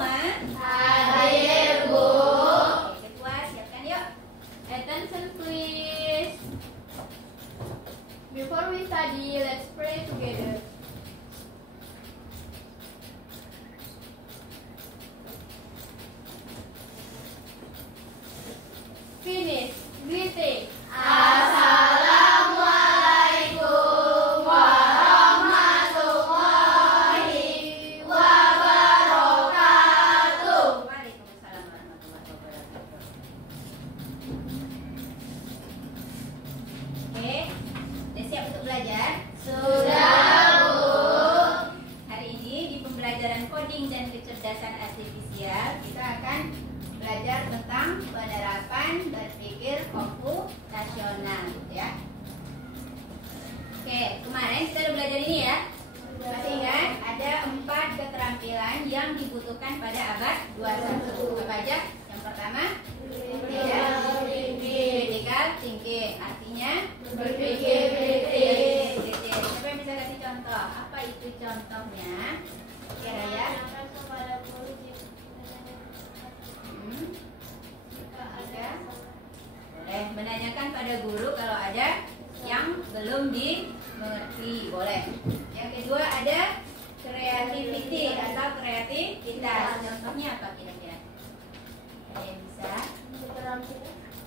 semua? Hadir, Bu. Oke, ketua siapkan yuk. Attention please. Before we study, let's pray together. Finish. Greeting. Assalamualaikum warahmatullahi wabarakatuh. Waalaikumsalam warahmatullahi wabarakatuh. Oke, udah siap untuk belajar? Sudah, Bu. Hari ini di pembelajaran coding dan kecerdasan artifisial kita akan belajar tentang penerapan berpikir komputasional, ya. Oke, kemarin kita udah belajar ini ya. Masih ingat ada 4 keterampilan yang dibutuhkan pada abad 21. Apa aja? Yang pertama, critical thinking. Artinya Berpikir kritis. Siapa yang bisa kasih contoh? Apa itu contohnya? Kira ya? Boleh menanyakan pada guru kalau ada yang belum dimengerti, boleh. Yang kedua ada creativity atau kreativitas. Contohnya apa kira-kira? Ada yang bisa?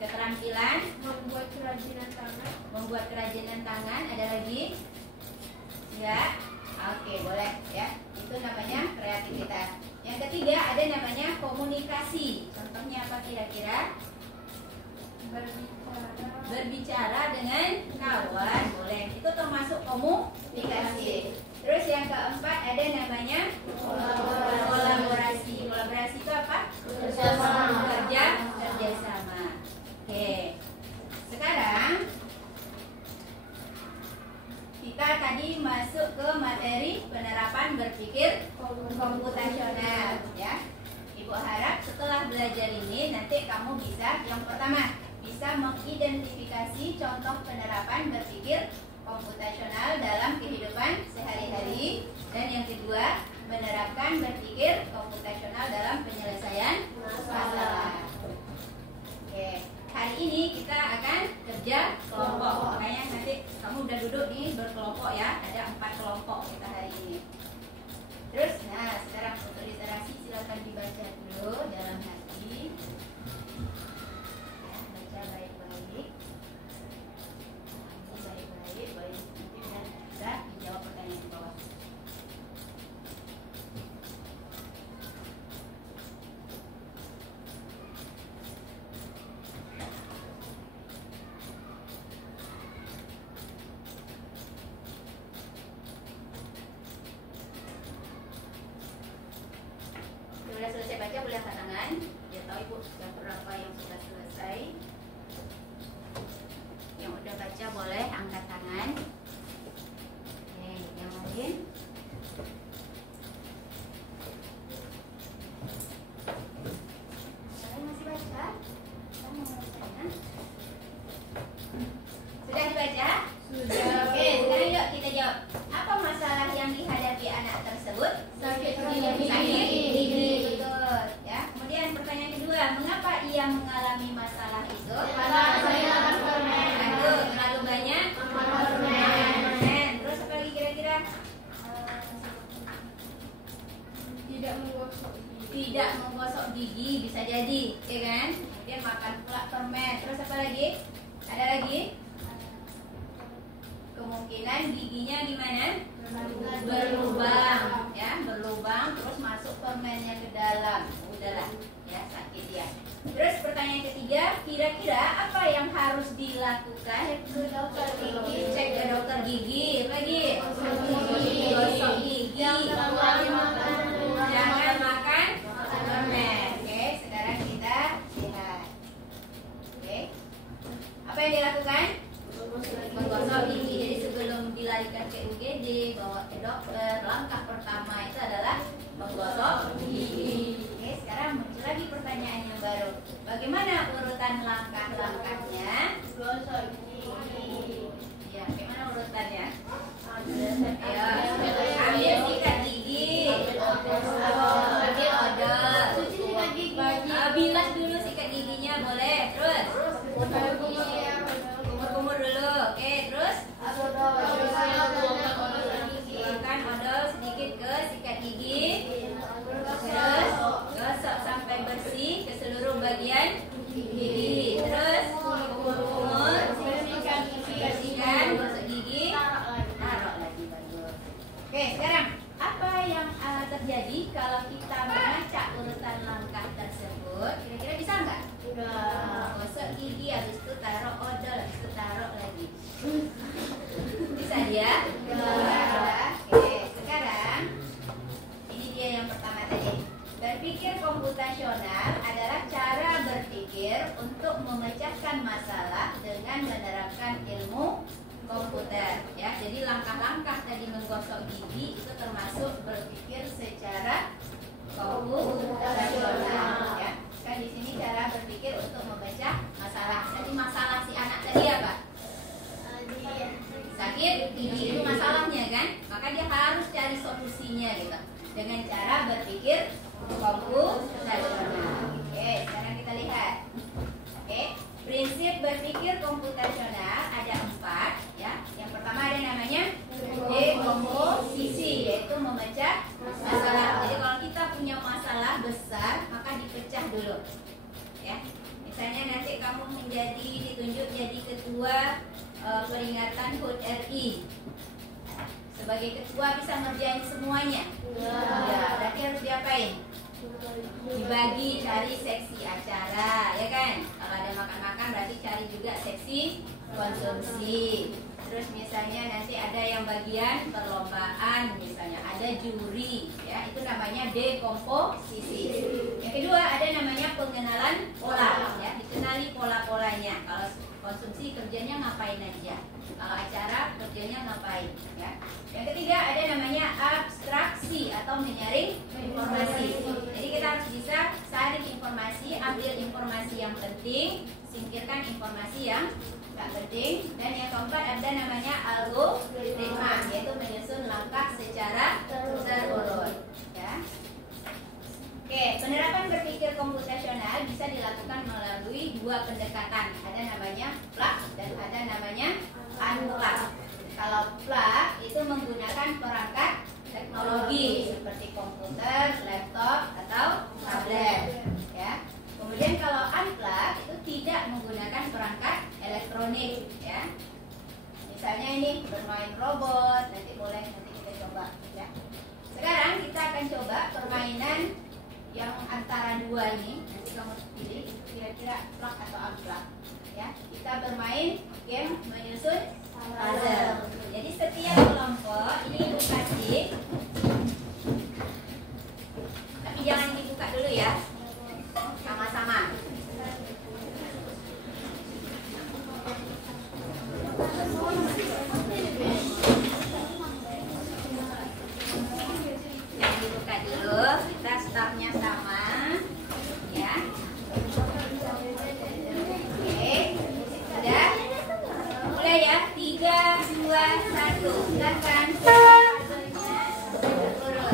Keterampilan Membuat kerajinan tangan. membuat kerajinan tangan. Ada lagi? Enggak? Oke, boleh ya. Itu namanya kreativitas. Yang ketiga ada namanya komunikasi. Contohnya apa kira-kira? Berbicara dengan kawan, boleh. Itu termasuk komunikasi. Terus yang keempat ada namanya kolaborasi. Kolaborasi itu apa? Kerjasama. Kerjasama. Oke. Sekarang kita tadi masuk ke materi penerapan berpikir komputasional, ya. Ibu harap setelah belajar ini nanti kamu bisa, yang pertama, bisa mengidentifikasi contoh penerapan berpikir komputasional dalam kehidupan sehari-hari, dan yang kedua, menerapkan berpikir komputasional dalam penyelesaian masalah. Oke, hari ini kita akan kerja kelompok. Makanya nanti kamu udah duduk nih berkelompok ya. Ada 4 kelompok kita hari ini. Terus, nah sekarang untuk literasi silakan dibaca dulu dalam hati. Ya, baca baik-baik. Baik-baik, boleh nanti bisa dijawab pertanyaan di bawah. Sudah selesai baca boleh angkat tangan. Dia tahu ibu sudah berapa yang sudah selesai. Yang udah baca boleh angkat tangan. Oke, yang lain. Kalian masih baca? Kamu mau baca? Sudah dibaca? Sudah. Oke, sekarang yuk kita jawab. Apa masalah yang dihadapi anak tersebut? Sakit Sakit gigi. gigi, betul. Ya. Kemudian pertanyaan kedua, mengapa ia mengalami masalah itu? Karena saya makan permen. Aduh, terlalu banyak Makan permen. permen. Terus apa lagi kira-kira? Tidak menggosok gigi. Tidak menggosok gigi, bisa jadi, ya kan? Kemudian makan pula permen. Terus apa lagi? Ada lagi? Kemungkinan giginya gimana? Berlubang, ya, berlubang. Terus masuk permennya ke dalam. Udahlah, ya, sakit ya. Terus pertanyaan ketiga, kira-kira apa yang harus dilakukan? Ke dokter gigi. Cek ke dokter gigi. Apa lagi? Gigi. Gosok gigi. Jangan makan Jangan makan permen. Oke, sekarang kita lihat. Oke. Apa yang dilakukan? Menggosok gigi. Jadi sebelum dilarikan ke UGD, bawa ke dokter, langkah pertama itu adalah menggosok gigi. Oke, sekarang muncul lagi pertanyaan yang baru. Bagaimana urutan langkah-langkahnya? Gosok gigi. Ya, bagaimana urutannya? Ada Ya, ambil sikat gigi, ambil odol, Berpikir komputasional adalah cara berpikir untuk memecahkan masalah dengan menerapkan ilmu komputer. Ya, jadi langkah-langkah tadi menggosok gigi itu termasuk berpikir secara komputasional. Ya, kan di sini cara berpikir untuk memecah masalah. Jadi masalah si anak tadi apa? Sakit gigi itu masalahnya kan, maka dia harus cari solusinya gitu dengan cara berpikir komputasional. Oke, sekarang kita lihat. Oke, prinsip berpikir komputasional ada 4 ya. Yang pertama ada namanya dekomposisi, yaitu memecah masalah. Jadi kalau kita punya masalah besar maka dipecah dulu ya. Misalnya nanti kamu ditunjuk jadi ketua peringatan HUT RI. Sebagai ketua bisa ngerjain semuanya. Ya, berarti harus diapain? Dibagi, cari seksi acara, ya kan? Kalau ada makan-makan berarti cari juga seksi konsumsi. Terus misalnya nanti ada yang bagian perlombaan, misalnya ada juri, ya itu namanya dekomposisi. Yang kedua ada namanya pengenalan pola, ya dikenali pola-polanya. Kalau konsumsi kerjanya ngapain aja, kalau acara kerjanya ngapain, ya. Yang ketiga ada namanya abstraksi atau menyaring informasi. Jadi kita harus bisa saring informasi, ambil informasi yang penting, singkirkan informasi yang tak penting. Dan yang keempat ada namanya algoritma, yaitu menyusun langkah secara terurut, ya. Oke, penerapan berpikir komputasional bisa dilakukan melalui 2 pendekatan. Ada namanya plug dan ada namanya unplug. Kalau plug itu menggunakan perangkat teknologi seperti komputer, laptop atau tablet, ya. Kemudian kalau unplug itu tidak menggunakan perangkat elektronik, ya. Misalnya ini bermain robot, nanti kita coba, ya. Sekarang kita akan coba permainan yang antara 2 ini. Nanti kamu pilih kira-kira plug atau unplug, ya. Kita bermain game menyusun puzzle. Jadi setiap kelompok ini ibu kasih, tapi jangan dibuka dulu ya, sama-sama. Jangan dibuka dulu, kita startnya sama, ya. Oke, sudah mulai ya. 3, 2, 1, silakan. Puzzle-nya urut.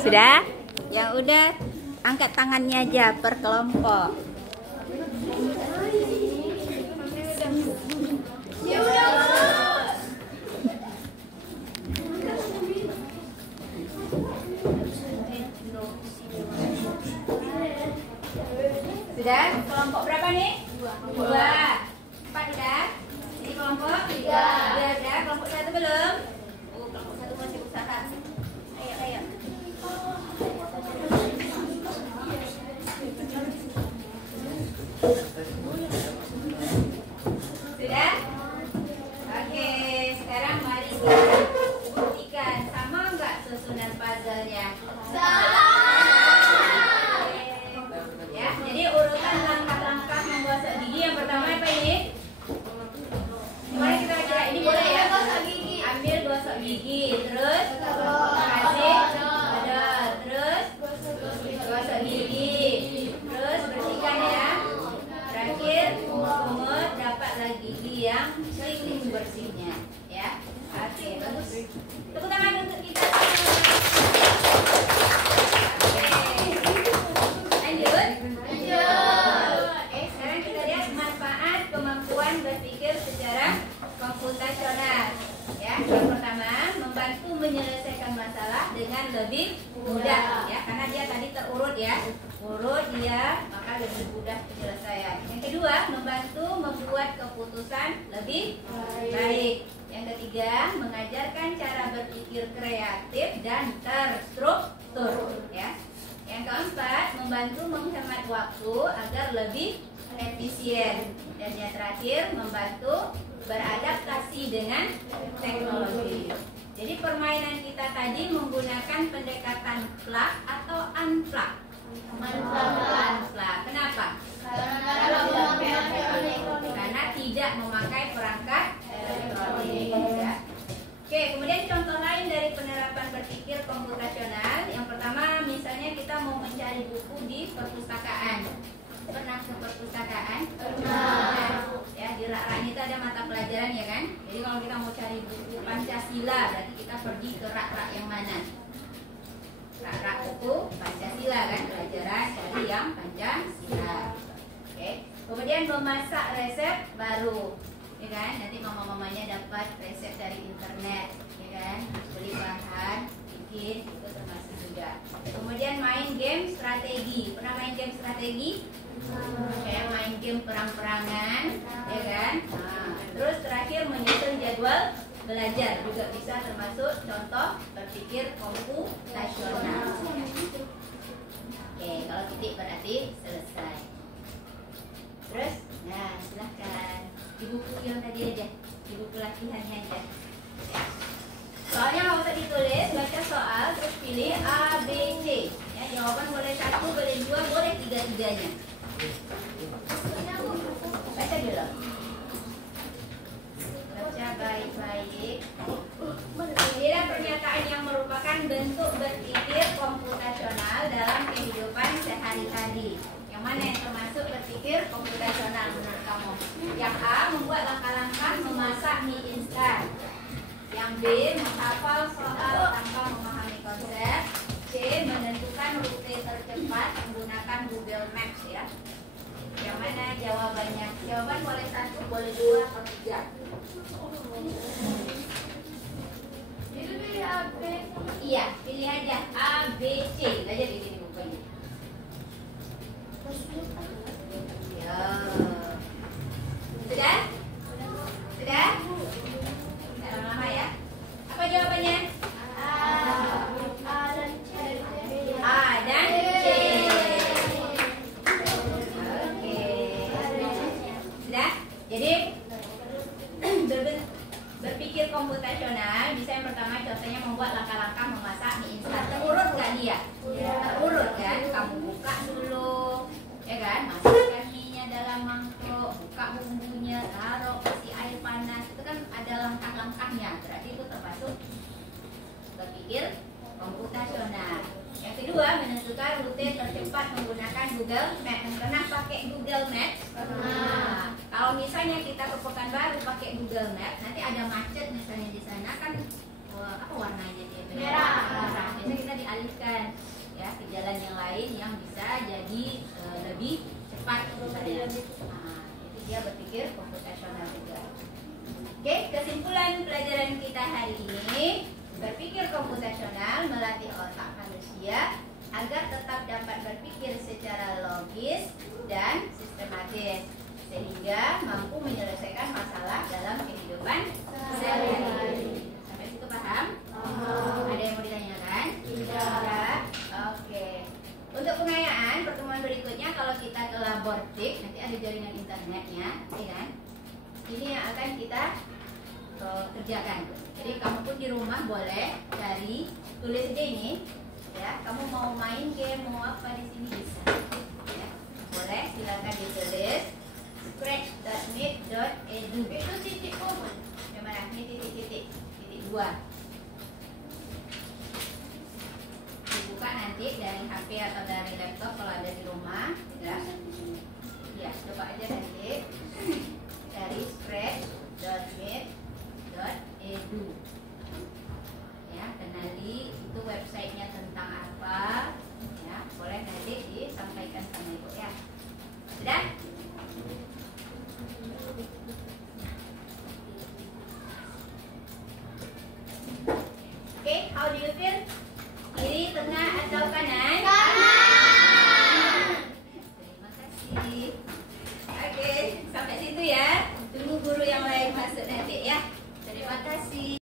Sudah? Yang udah angkat tangannya aja per kelompok. Sudah? Kelompok berapa nih? 2. 4 udah? Ini kelompok 3. Udah? Kelompok 1 belum? Kelompok 1 masih usaha. Ayo. Sudah? Oke, sekarang mari kita buktikan sama nggak susunan puzzle-nya? Sama. Ya, jadi urutan langkah-langkah menggosok gigi yang pertama apa ini? Gimana kita kira ini boleh ya? Gosok gigi. Ambil gosok gigi, terus kasih odol, terus gosok gigi, terus bersihkan ya. Terakhir kumur dapat lagi gigi yang clean bersihnya, ya. Oke, bagus. Tepuk tangan untuk kita. Oke. Lanjut. Sekarang kita lihat manfaat kemampuan berpikir secara komputasional. Yang pertama, membantu menyelesaikan masalah dengan lebih mudah ya, karena dia tadi terurut ya. Urut dia, maka lebih mudah penyelesaian. Yang kedua, membantu membuat keputusan lebih baik. Yang ketiga, mengajarkan cara berpikir kreatif dan terstruktur ya. Yang keempat, membantu menghemat waktu agar lebih efisien. Dan yang terakhir, membantu beradaptasi dengan teknologi. Jadi permainan kita tadi menggunakan pendekatan plug atau unplug? Unplug. Kenapa? Karena tidak memakai perangkat elektronik ya. Oke, kemudian contoh lain dari penerapan berpikir komputasional. Yang pertama, misalnya kita mau mencari buku di perpustakaan. Pernah ke perpustakaan? Pernah. Ya, di rak-rak itu ada mata pelajaran ya kan? Jadi kalau kita mau cari buku Pancasila, berarti kita pergi ke rak-rak yang mana? Rak-rak buku Pancasila kan? Pelajaran cari yang Pancasila. Oke. Kemudian memasak resep baru. Ya kan, nanti mama-mamanya dapat resep dari internet, ya kan, beli bahan, bikin, itu termasuk juga. Kemudian main game strategi. Pernah main game strategi? Kayak main game perang-perangan, ya kan. Nah, terus terakhir menyusun jadwal belajar juga bisa termasuk contoh berpikir komputasional. Oke, kalau titik berarti selesai. Terus, nah silahkan. Di buku yang tadi aja, di buku latihannya aja. Soalnya nggak usah ditulis, baca soal terus pilih A, B, C. Ya, jawaban boleh 1, boleh 2, boleh 3-3-nya. Baca dulu. Baca baik-baik. Inilah pernyataan yang merupakan bentuk berpikir komputasional dalam kehidupan sehari-hari. Yang mana yang termasuk berpikir komputasional menurut kamu? Yang A, membuat langkah-langkah memasak mie instan. Yang B, menghafal soal tanpa memahami konsep. C, menentukan rute tercepat menggunakan Google Maps ya. Yang mana jawabannya? Jawaban boleh 1, boleh 2, atau 3. Itu pilih A, B. Iya, pilih aja A, B, C. Aja di sini bukunya. Ya. Sudah? Sudah? Tidak lama ya. Apa jawabannya? A dan C. A dan C. Oke. Sudah? Jadi berpikir komputasional bisa yang pertama contohnya membuat langkah-langkah memasak mie instan. Terurut nggak dia? Terurut kan? Kamu buka dulu, ya kan? Masukkan mie-nya dalam mangkok, buka bumbunya, taruh, kasih air panas. Itu kan ada langkah-langkahnya. Berarti itu termasuk berpikir komputasional. Yang kedua, menentukan rute tercepat menggunakan Google Maps. Pernah pakai Google Maps? Nah, kalau misalnya kita ke Pekanbaru pakai Google Maps, nanti ada macet misalnya di sana kan, apa warnanya dia? Merah. Biasanya kita dialihkan ya ke jalan yang lain yang bisa jadi lebih cepat misalnya. Nah, itu dia berpikir komputasional juga. Oke, kesimpulan pelajaran kita hari ini. Berpikir komputasional melatih otak manusia agar tetap dapat berpikir secara logis dan sistematis sehingga mampu menyelesaikan masalah dalam kehidupan sehari-hari. Sampai situ paham? Ada yang mau ditanyakan? Tidak. Oke. Untuk pengayaan pertemuan berikutnya kalau kita ke labortik nanti ada jaringan internetnya, ya kan? Ini yang akan kita kerjakan. Jadi kamu pun di rumah boleh cari, tulis aja ini, ya. Kamu mau main game, mau apa di sini bisa, ya. Boleh, silakan ditulis. Scratch.meet.edu. Itu titik komen. Yang mana? Ini titik 2. Dibuka nanti dari HP atau dari laptop kalau ada di rumah, ya. Ya, coba aja nanti dari scratch.meet.edu. Ya, kenali itu websitenya tentang apa, ya. Boleh nanti disampaikan sama ibu ya. Sudah? How do you feel? Kiri, tengah, atau kanan?